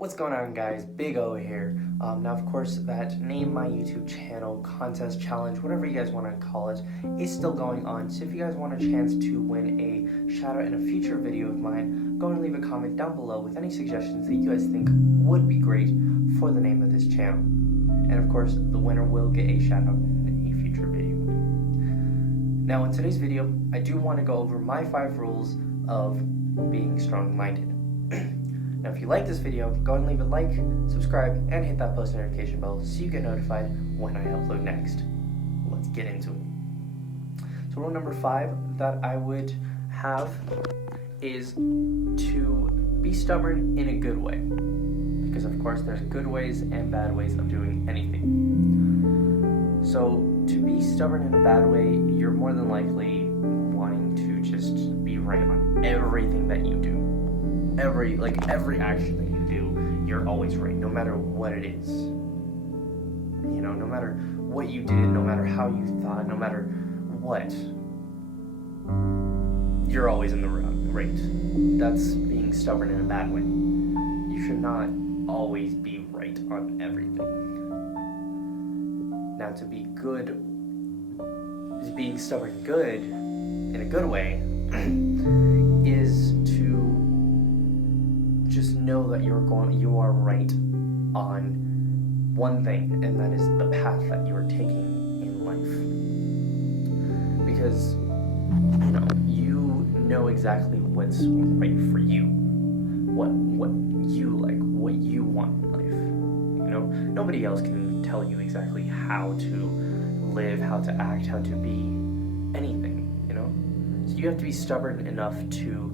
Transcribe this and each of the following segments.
What's going on, guys? Big O here. Now, of course, that Name My YouTube Channel contest challenge, whatever you guys want to call it, is still going on. So if you guys want a chance to win a shout out in a future video of mine, go and leave a comment down below with any suggestions that you guys think would be great for the name of this channel. And of course, the winner will get a shout out in a future video. Now, in today's video, I do want to go over my 5 rules of being strong-minded. Now, if you like this video, go ahead and leave a like, subscribe, and hit that post notification bell so you get notified when I upload next. Let's get into it. So rule number 5 that I would have is to be stubborn in a good way. Because of course there's good ways and bad ways of doing anything. So to be stubborn in a bad way, you're more than likely wanting to just be right on everything that you do. Every action that you do, you're always right, no matter what it is. You know, no matter what you did, no matter how you thought, no matter what, you're always in the right. That's being stubborn in a bad way. You should not always be right on everything. Now, to be good, being stubborn good, in a good way, is to just know that you are right on one thing, and that is the path that you are taking in life. Because you know exactly what's right for you, what you like, what you want in life. Nobody else can tell you exactly how to live, how to act, how to be anything. So you have to be stubborn enough to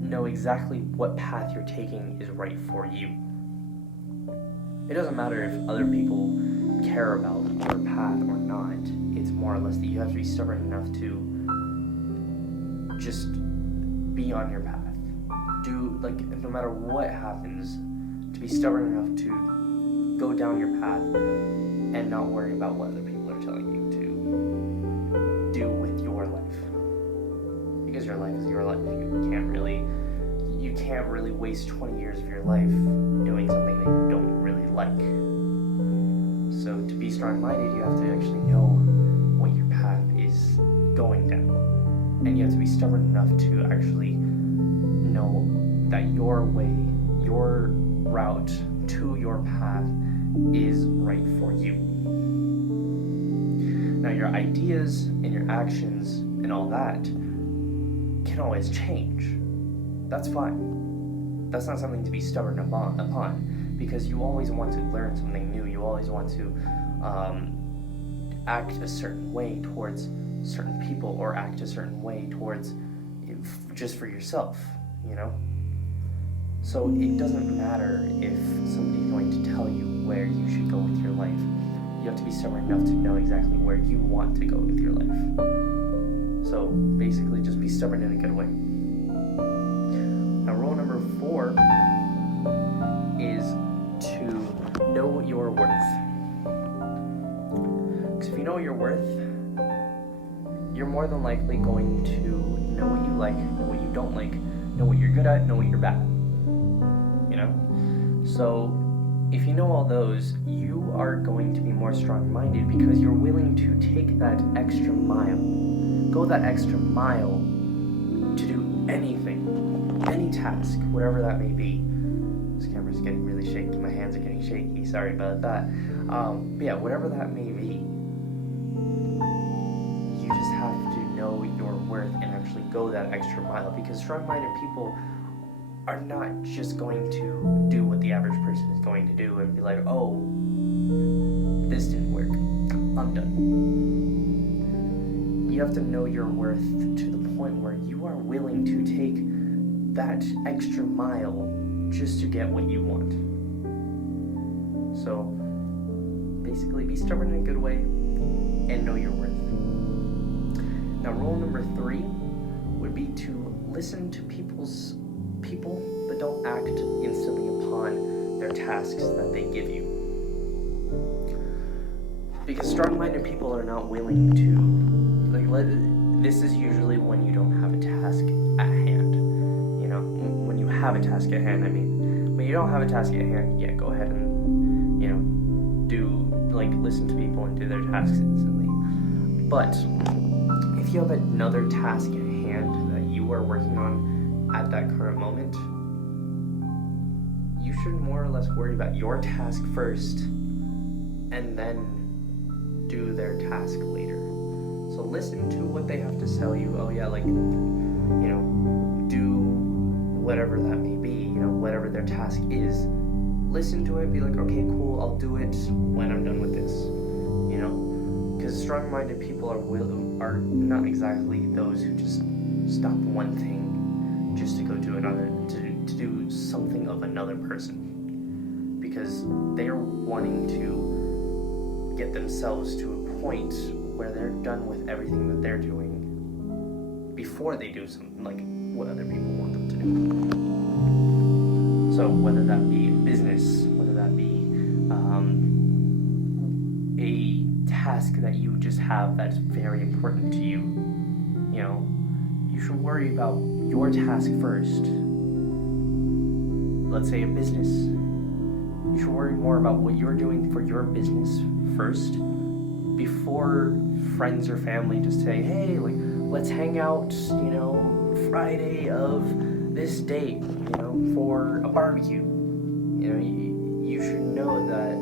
know exactly what path you're taking is right for you. It doesn't matter if other people care about your path or not. It's more or less that you have to be stubborn enough to just be on your path. No matter what happens, to be stubborn enough to go down your path and not worry about what other people are telling you to do with your life. Because your life is your life. You can't really waste 20 years of your life doing something that you don't really like. So to be strong-minded, you have to actually know what your path is going down. And you have to be stubborn enough to actually know that your way, your route to your path is right for you. Now, your ideas and your actions and all that can always change. That's fine. That's not something to be stubborn upon, because you always want to learn something new. You always want to act a certain way towards certain people, or act a certain way towards just for yourself, So it doesn't matter if somebody's going to tell you where you should go with your life. You have to be stubborn enough to know exactly where you want to go with your life. So basically, just be stubborn in a good way. Now, rule number 4 is to know your worth. Because if you know your worth, you're more than likely going to know what you like, know what you don't like, know what you're good at, know what you're bad at. So if you know all those, you are going to be more strong-minded because you're willing to take that extra mile. Go that extra mile to do anything, any task, whatever that may be. This camera's getting really shaky, my hands are getting shaky, sorry about that. Yeah, whatever that may be, you just have to know your worth and actually go that extra mile, because strong-minded people are not just going to do what the average person is going to do and be like, oh, this didn't work, I'm done. You have to know your worth to the point where you are willing to take that extra mile just to get what you want. So basically, be stubborn in a good way and know your worth. Now, rule number 3 would be to listen to people, but don't act instantly upon their tasks that they give you. Because strong-minded people are not willing to, this is usually when you don't have a task at hand. When you have a task at hand, I mean, you don't have a task at hand yet, go ahead and, listen to people and do their tasks instantly. But if you have another task at hand that you are working on at that current moment, you should more or less worry about your task first and then do their task later. So listen to what they have to tell you. Oh yeah, do whatever that may be, whatever their task is. Listen to it, be like, okay, cool, I'll do it when I'm done with this, because strong-minded people are not exactly those who just stop one thing just to go do another, to do something of another person, because they're wanting to get themselves to a point where they're done with everything that they're doing before they do something like what other people want them to do. So whether that be business, whether that be a task that you just have that's very important to you, you should worry about your task first. Let's say a business. You should worry more about what you're doing for your business first before friends or family just say, hey, let's hang out, Friday of this date, for a barbecue. You should know that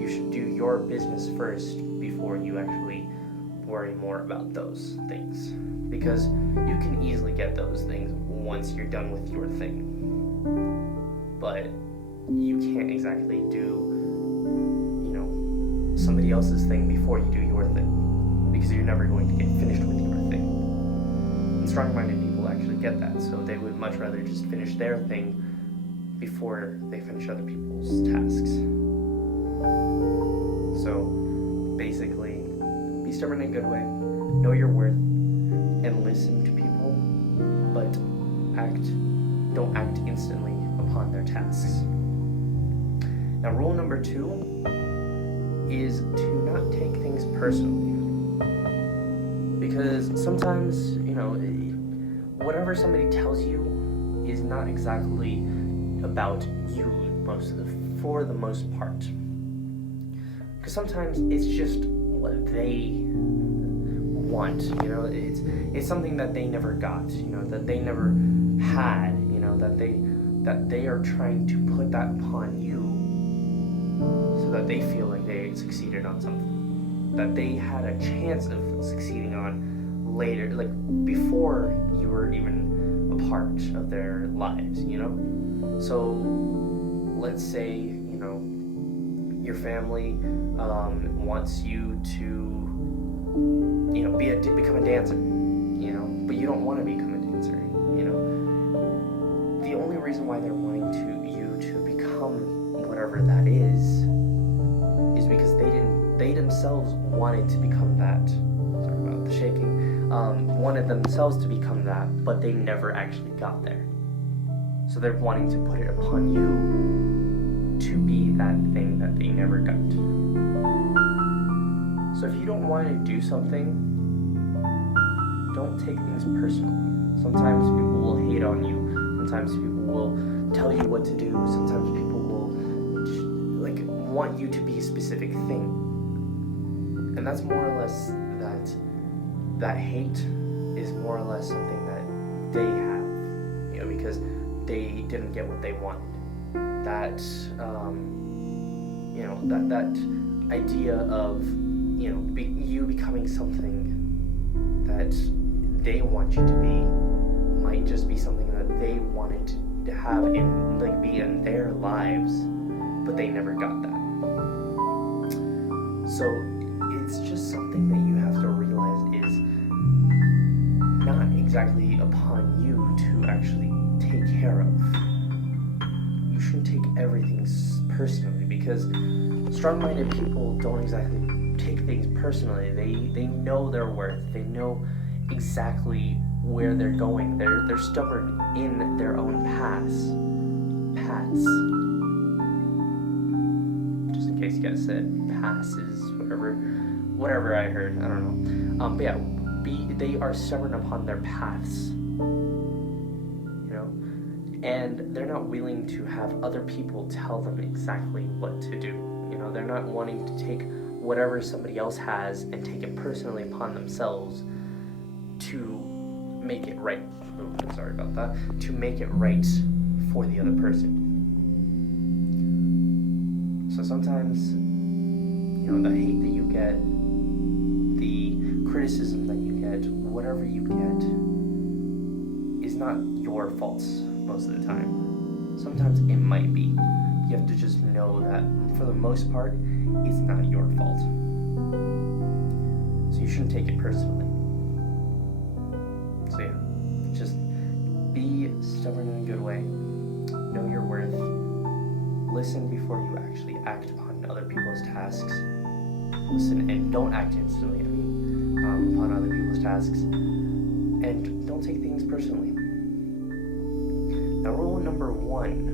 you should do your business first before you actually worry more about those things, because you can easily get those things once you're done with your thing, but you can't exactly do somebody else's thing before you do your thing, because you're never going to get finished with your thing. And strong-minded people actually get that, so they would much rather just finish their thing before they finish other people's tasks. So basically, be stubborn in a good way, know your worth, and listen to people, but don't act instantly upon their tasks. Now, rule number 2 is to not take things personally, because sometimes whatever somebody tells you is not exactly about you for the most part, because sometimes it's just what they want. It's something that they never got, that they never had, that they are trying to put that upon you so that they feel like they succeeded on something that they had a chance of succeeding on later, before you were even a part of their lives, So let's say, your family wants you to, become a dancer, but you don't want to become a dancer, The only reason why they're wanting you to become whatever that is because they themselves wanted to become that. Sorry about the shaking. Wanted themselves to become that, but they never actually got there. So they're wanting to put it upon you to be that thing that they never got. So if you don't want to do something, don't take things personally. Sometimes people will hate on you. Sometimes people will tell you what to do. Sometimes people will want you to be a specific thing. And that's more or less that hate is more or less something that they have, because they didn't get what they wanted. That that idea of you becoming something that they want you to be might just be something that they wanted to have in be in their lives, but they never got that. So it's just something that you have to realize is not exactly upon you to actually take care of. You shouldn't take everything personally, because strong-minded people don't exactly take things personally. They know their worth. They know exactly where they're going. They're stubborn in their own paths. Just in case you guys said passes, whatever I heard. I don't know. But yeah, they are stubborn upon their paths. and they're not willing to have other people tell them exactly what to do. You know, they're not wanting to take whatever somebody else has and take it personally upon themselves to make it right. Oh, sorry about that. To make it right for the other person. So sometimes, you know, the hate that you get, the criticism that you get, whatever you get, is not your faults most of the time. Sometimes it might be. You have to just know that for the most part, it's not your fault. So you shouldn't take it personally. So yeah, just be stubborn in a good way. Know your worth. Listen before you actually act on other people's tasks. Listen and don't act instantly, upon other people's tasks. And don't take things personally. Now, rule number 1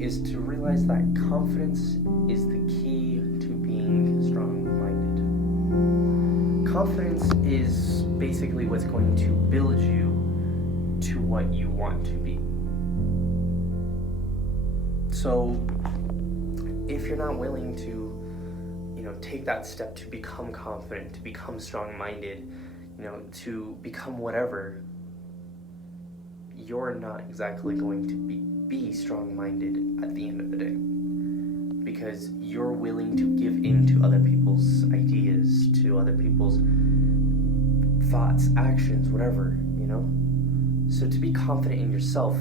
is to realize that confidence is the key to being strong-minded. Confidence is basically what's going to build you to what you want to be. So, if you're not willing to, take that step to become confident, to become strong-minded, to become whatever, you're not exactly going to be strong-minded at the end of the day, because you're willing to give in to other people's ideas, to other people's thoughts, actions, whatever, So to be confident in yourself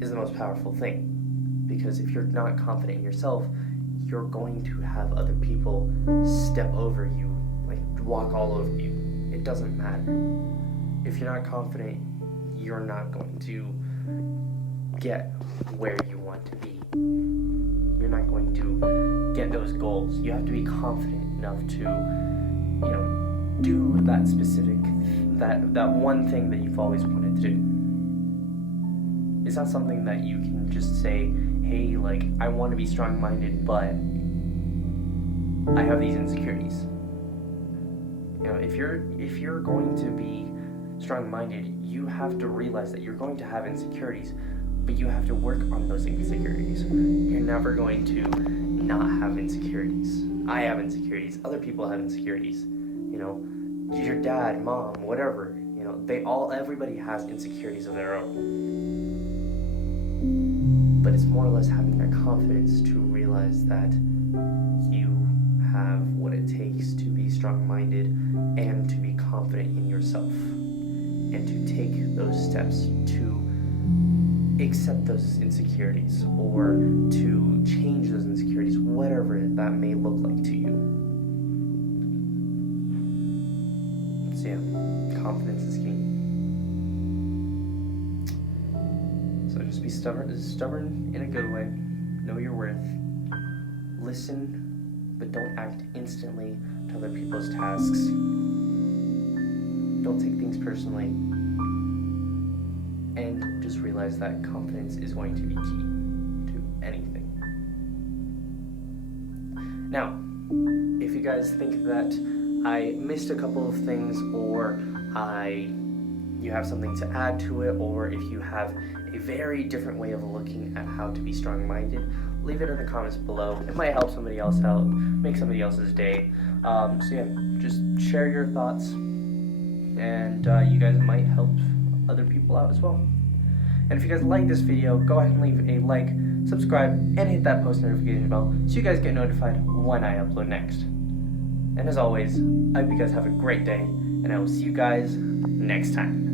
is the most powerful thing, because if you're not confident in yourself, you're going to have other people step over you, like walk all over you. It doesn't matter. If you're not confident, you're not going to get where you want to be. You're not going to get those goals. You have to be confident enough to, do that specific, that one thing that you've always wanted to do. It's not something that you can just say, hey, I want to be strong-minded, but I have these insecurities. If you're going to be strong-minded, you have to realize that you're going to have insecurities, but you have to work on those insecurities. You're never going to not have insecurities. I have insecurities. Other people have insecurities. Your dad, mom, whatever. Everybody has insecurities of their own. But it's more or less having that confidence to realize that you have what it takes to be strong-minded and to be confident in yourself, and to take those steps to accept those insecurities or to change those insecurities, whatever that may look like to you. So yeah, confidence is key. So just be stubborn in a good way. Know your worth. Listen, but don't act instantly to other people's tasks. Don't take things personally. And just realize that confidence is going to be key to anything. Now, if you guys think that I missed a couple of things, or you have something to add to it, or if you have a very different way of looking at how to be strong-minded, leave it in the comments below. It might help somebody else out, make somebody else's day. So yeah, just share your thoughts, and you guys might help other people out as well. And if you guys like this video, go ahead and leave a like, subscribe, and hit that post notification bell so you guys get notified when I upload next. And as always, I hope you guys have a great day, and I will see you guys next time.